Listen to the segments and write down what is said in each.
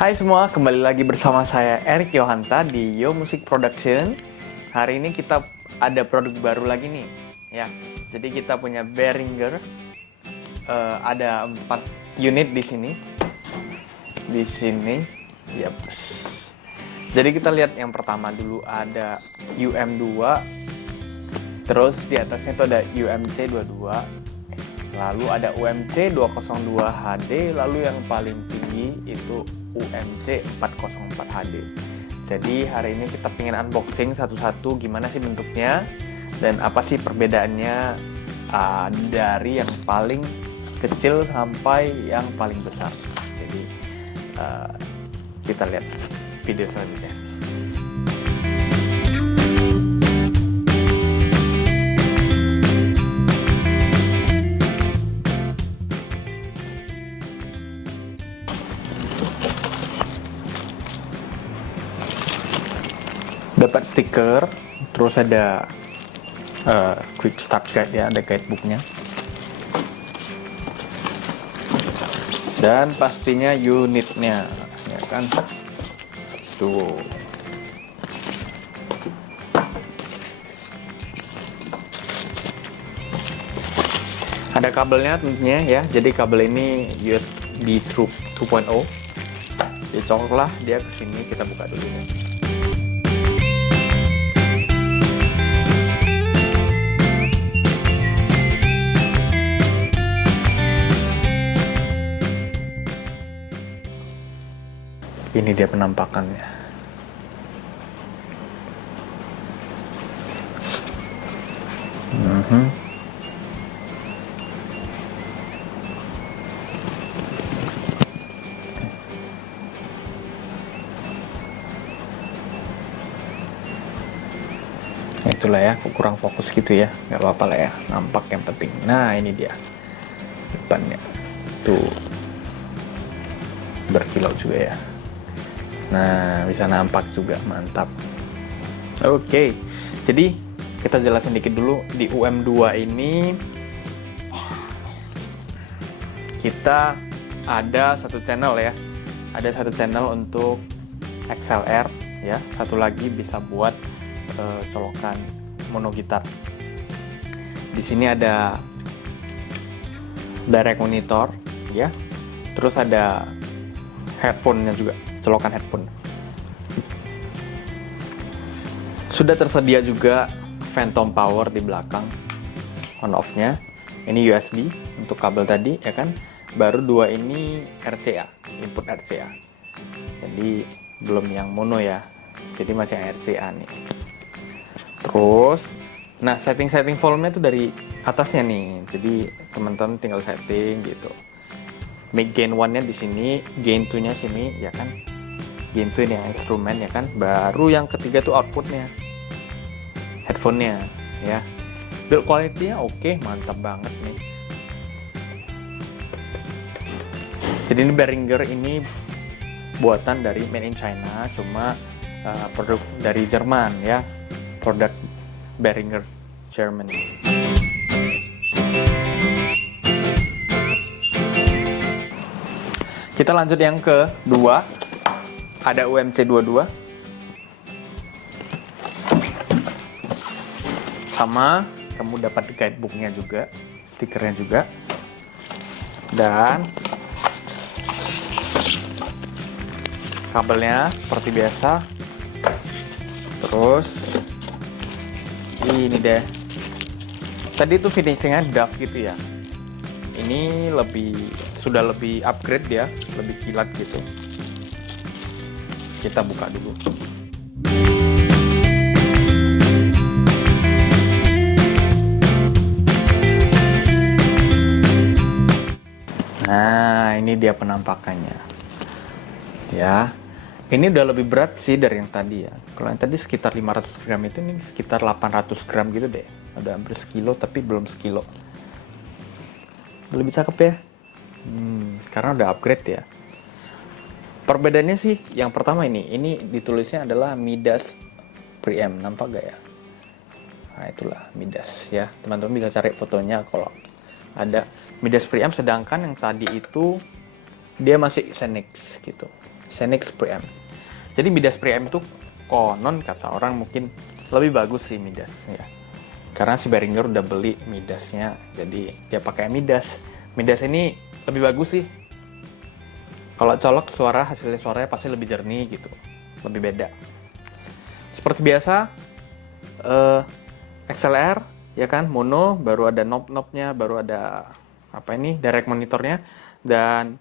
Hai semua, kembali lagi bersama saya Erik Yohanta di Yo Music Production. Hari ini kita ada produk baru lagi nih, ya. Jadi kita punya Behringer, ada 4 unit di sini. Yap. Jadi kita lihat yang pertama dulu ada UM2, terus di atasnya itu ada UMC22, lalu ada UMC 202 HD, lalu yang paling tinggi itu UMC 404 HD. Jadi hari ini kita pengen unboxing satu-satu gimana sih bentuknya dan apa sih perbedaannya dari yang paling kecil sampai yang paling besar. Jadi kita lihat video selanjutnya. Dapat stiker, terus ada quick start guide ya, ada guidebooknya, dan pastinya unitnya, ya kan? Tuh. Ada kabelnya tentunya ya. Jadi kabel ini USB 2.0. Dicoloklah dia ke sini, kita buka dulu. Ini dia penampakannya. Itulah ya, aku kurang fokus gitu ya, nggak apa-apa lah ya, nampak yang penting. Nah ini dia depannya, tuh berkilau juga ya. Nah, bisa nampak juga, mantap. Oke, jadi kita jelasin dikit dulu. Di UM2 ini kita ada satu channel ya. Ada satu channel untuk XLR ya. Satu lagi bisa buat colokan mono gitar. Di sini ada direct monitor ya. Terus ada headphone-nya juga, colokan headphone. Sudah tersedia juga phantom power di belakang, on off-nya. Ini USB untuk kabel tadi ya kan. Baru dua ini RCA, input RCA. Jadi belum yang mono ya. Jadi masih yang RCA nih. Terus, nah setting volume-nya tuh dari atasnya nih. Jadi teman-teman tinggal setting gitu. Mic gain 1-nya di sini, gain 2-nya sini ya kan. Gain 2 ini yang instrumen ya kan. Baru yang ketiga tuh output-nya. Headphone-nya ya. Build quality-nya oke, mantap banget nih. Jadi ini Behringer ini buatan dari made in China, cuma produk dari Jerman ya. Produk Behringer Germany. Kita lanjut yang kedua, ada UMC 22. Sama, kamu dapat guidebooknya juga, stikernya juga. Dan kabelnya seperti biasa. Terus ini deh. Tadi itu finishingnya DAF gitu ya. Ini sudah lebih upgrade ya, lebih kilat gitu. Kita buka dulu. Nah, ini dia penampakannya. Ya. Ini udah lebih berat sih dari yang tadi ya. Kalau yang tadi sekitar 500 gram itu, ini sekitar 800 gram gitu deh. Udah hampir sekilo, tapi belum sekilo. Lebih cakep ya. Karena udah upgrade ya. Perbedaannya sih, yang pertama ini ditulisnya adalah Midas Preamp. Nampak gak ya? Nah itulah Midas ya. Teman-teman bisa cari fotonya kalau ada Midas Preamp, sedangkan yang tadi itu dia masih Xenix gitu. Xenix Preamp. Jadi Midas Preamp itu konon kata orang mungkin lebih bagus sih Midas ya. Karena si Behringer udah beli Midasnya, jadi dia pakai Midas. Midas ini lebih bagus sih. Kalau colok hasilnya suaranya pasti lebih jernih gitu, lebih beda. Seperti biasa, XLR ya kan, mono, baru ada knob-knobnya, baru ada direct monitornya, dan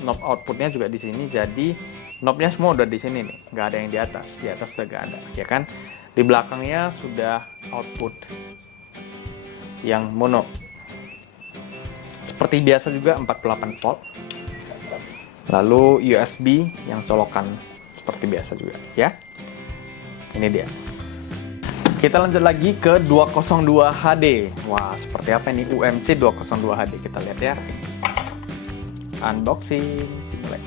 knob outputnya juga di sini. Jadi knobnya semua udah di sini nih, nggak ada yang di atas udah nggak ada ya kan. Di belakangnya sudah output yang mono. Seperti biasa juga 48 volt. Lalu USB yang colokan seperti biasa juga ya. Ini dia. Kita lanjut lagi ke 202 HD. Wah, seperti apa ini UMC 202 HD? Kita lihat ya. Unboxing. Dimulai.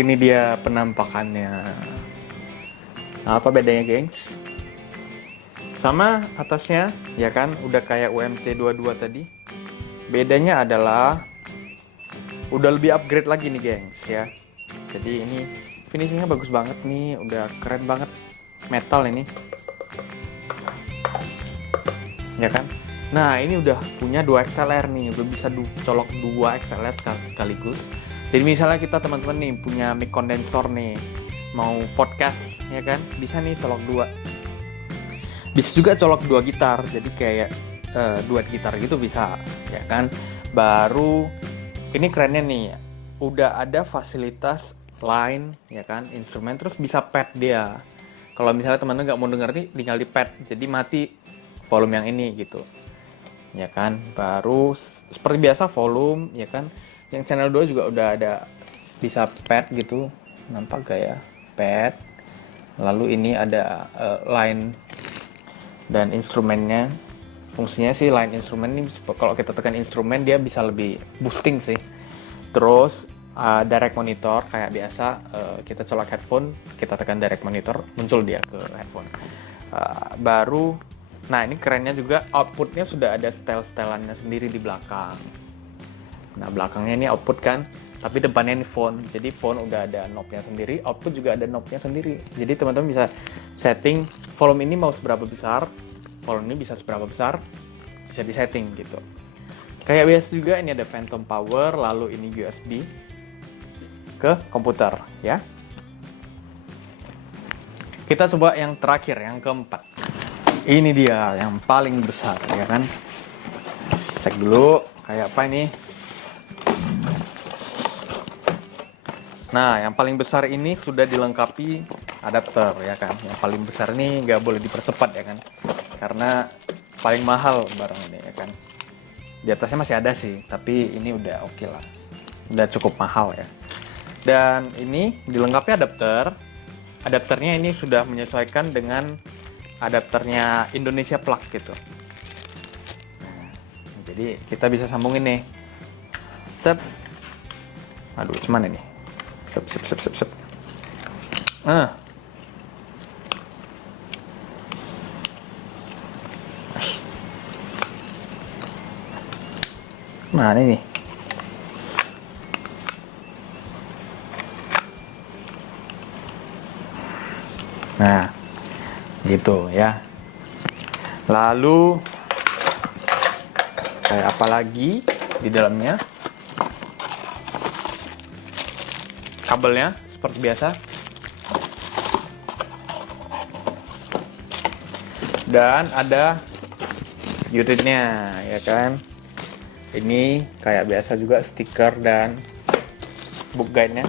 Ini dia penampakannya. Apa bedanya, gengs? Sama atasnya, ya kan? Udah kayak UMC 22 tadi. Bedanya adalah udah lebih upgrade lagi nih, gengs, ya. Jadi ini finishingnya bagus banget nih, udah keren banget. Metal ini. Ya kan? Nah, ini udah punya 2 XLR nih, udah bisa colok 2 XLR sekaligus. Jadi misalnya kita teman-teman nih punya mic kondensor nih, mau podcast ya kan, bisa nih colok 2. Bisa juga colok 2 gitar, jadi kayak duet gitar gitu bisa ya kan. Baru ini kerennya nih, udah ada fasilitas line ya kan, instrumen, terus bisa pad dia. Kalau misalnya teman-teman nggak mau denger nih, tinggal di pad, jadi mati volume yang ini gitu ya kan. Baru seperti biasa volume ya kan. Yang channel 2 juga udah ada bisa pad gitu, nampak gak ya, pad. Lalu ini ada line dan instrumennya. Fungsinya sih line instrumen ini, kalau kita tekan instrumen dia bisa lebih boosting sih. Terus direct monitor kayak biasa, kita colok headphone, kita tekan direct monitor, muncul dia ke headphone. Baru, nah ini kerennya juga outputnya sudah ada setel-setelannya sendiri di belakang. Nah belakangnya ini output kan, tapi depannya ini phone. Jadi phone udah ada knobnya sendiri, output juga ada knobnya sendiri. Jadi teman-teman bisa setting volume ini mau seberapa besar, volume ini bisa seberapa besar, bisa disetting gitu. Kayak biasa juga ini ada phantom power, lalu ini USB ke komputer ya. Kita coba yang terakhir, yang keempat. Ini dia yang paling besar ya kan. Cek dulu kayak apa ini. Nah, yang paling besar ini sudah dilengkapi adapter ya kan. Yang paling besar ini nggak boleh dipercepat ya kan, karena paling mahal barang ini ya kan. Di atasnya masih ada sih, tapi ini udah oke lah, udah cukup mahal ya. Dan ini dilengkapi adapter. Adapternya ini sudah menyesuaikan dengan adapternya Indonesia Plug gitu. Jadi kita bisa sambungin nih. Sep. Aduh, cuman ini. Sep. Nah, ini nih. Nah, gitu ya. Lalu kayak apa lagi di dalamnya? Kabelnya seperti biasa. Dan ada unitnya ya kan. Ini kayak biasa juga stiker dan book guide-nya.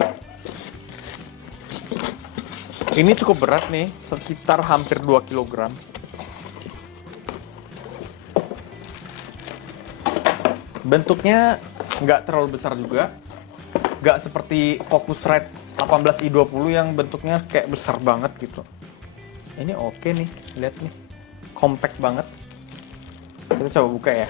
Ini cukup berat nih, sekitar hampir 2 kg. Bentuknya nggak terlalu besar juga. Nggak seperti Focusrite 18i20 yang bentuknya kayak besar banget gitu. Ini oke nih, lihat nih, compact banget. Kita coba buka ya.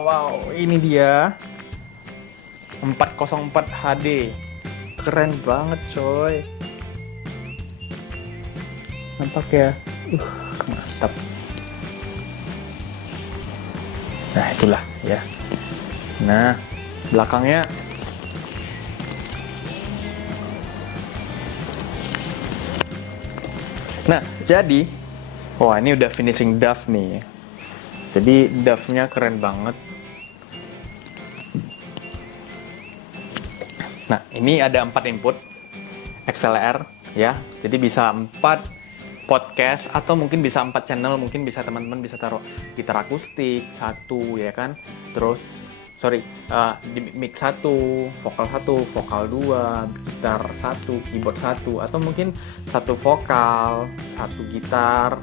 Wow, ini dia 404 HD. Keren banget coy. Nampak ya? Mantap. Nah, itulah ya. Nah, belakangnya jadi wah, ini udah finishing DAW nih. Jadi DAW-nya keren banget. Nah, ini ada 4 input XLR ya. Jadi bisa 4 podcast atau mungkin bisa 4 channel, mungkin bisa teman-teman bisa taruh gitar akustik 1 ya kan. Terus di mic 1, vokal 1, vokal 2, gitar 1, keyboard 1, atau mungkin 1 vokal, 1 gitar,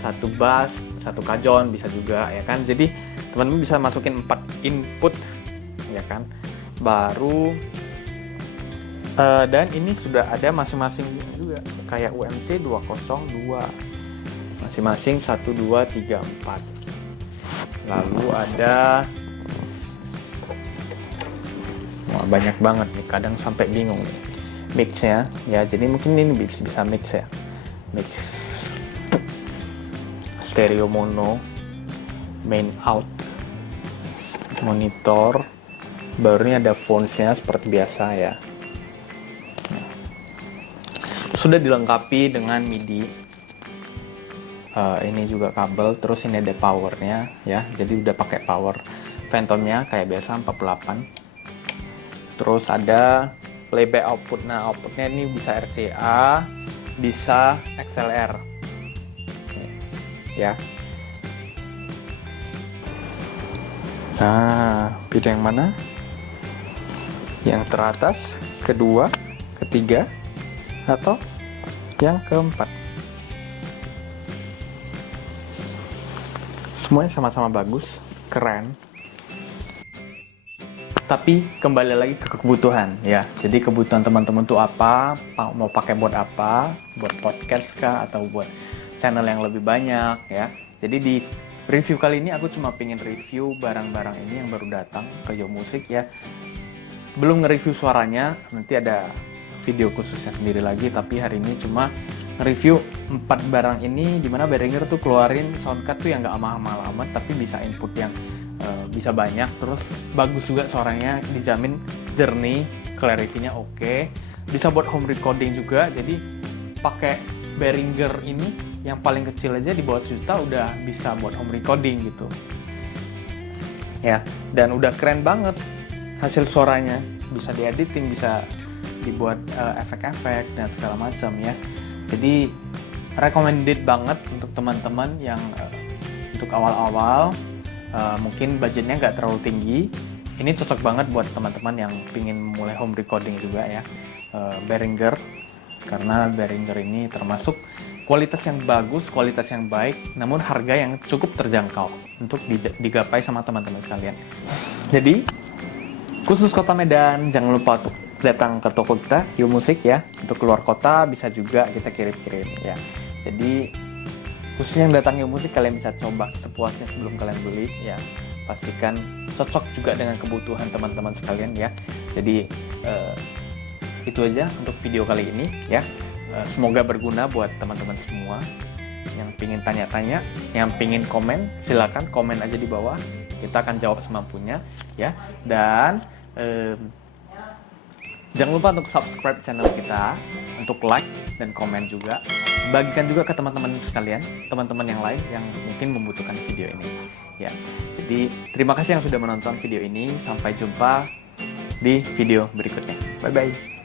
1 bass, 1 kajon bisa juga ya kan. Jadi teman-teman bisa masukin 4 input ya kan. Baru dan ini sudah ada masing-masing juga kayak UMC 202 masing-masing 1, 2, 3, 4. Lalu ada banyak banget nih, kadang sampai bingung nih mixnya ya. Jadi mungkin ini bisa mix ya, mix stereo mono, main out, monitor, baru ini ada phones-nya seperti biasa ya. Sudah dilengkapi dengan MIDI. Ini juga kabel, terus ini ada powernya ya. Jadi udah pakai power Phantomnya kayak biasa 48. Terus ada playback output. Nah, outputnya ini bisa RCA, bisa XLR ya. Nah, pilih yang mana? Yang teratas, kedua, ketiga, atau yang keempat? Semuanya sama-sama bagus, keren. Tapi kembali lagi ke kebutuhan ya. Jadi kebutuhan teman-teman tuh apa? Mau pakai buat apa? Buat podcast kah atau buat channel yang lebih banyak ya. Jadi di review kali ini aku cuma pengen review barang-barang ini yang baru datang ke Yo Music ya. Belum nge-review suaranya, nanti ada video khususnya sendiri lagi. Tapi hari ini cuma nge-review 4 barang ini, dimana Behringer tuh keluarin sound card tuh yang gak mahal-mahal amat, tapi bisa input yang bisa banyak, terus bagus juga suaranya, dijamin jernih, clarity-nya oke. Bisa buat home recording juga. Jadi pakai Behringer ini yang paling kecil aja di bawah 1 juta udah bisa buat home recording gitu ya. Dan udah keren banget hasil suaranya, bisa diediting, bisa dibuat efek-efek dan segala macam ya. Jadi recommended banget untuk teman-teman yang untuk awal-awal, mungkin budgetnya nggak terlalu tinggi. Ini cocok banget buat teman-teman yang pingin mulai home recording juga ya. Behringer, karena Behringer ini termasuk kualitas yang bagus, kualitas yang baik, namun harga yang cukup terjangkau untuk digapai sama teman-teman sekalian. Jadi khusus Kota Medan, jangan lupa untuk datang ke toko kita Yo Music ya. Untuk keluar kota bisa juga kita kirim-kirim ya. Jadi khususnya yang datang Yo Music, kalian bisa coba sepuasnya sebelum kalian beli ya. Pastikan cocok juga dengan kebutuhan teman-teman sekalian ya. Jadi itu aja untuk video kali ini ya. Semoga berguna buat teman-teman semua yang pingin tanya-tanya, yang pingin komen, silakan komen aja di bawah. Kita akan jawab semampunya ya. Dan jangan lupa untuk subscribe channel kita, untuk like dan komen juga. Bagikan juga ke teman-teman sekalian, teman-teman yang lain yang mungkin membutuhkan video ini ya. Jadi terima kasih yang sudah menonton video ini. Sampai jumpa di video berikutnya. Bye bye.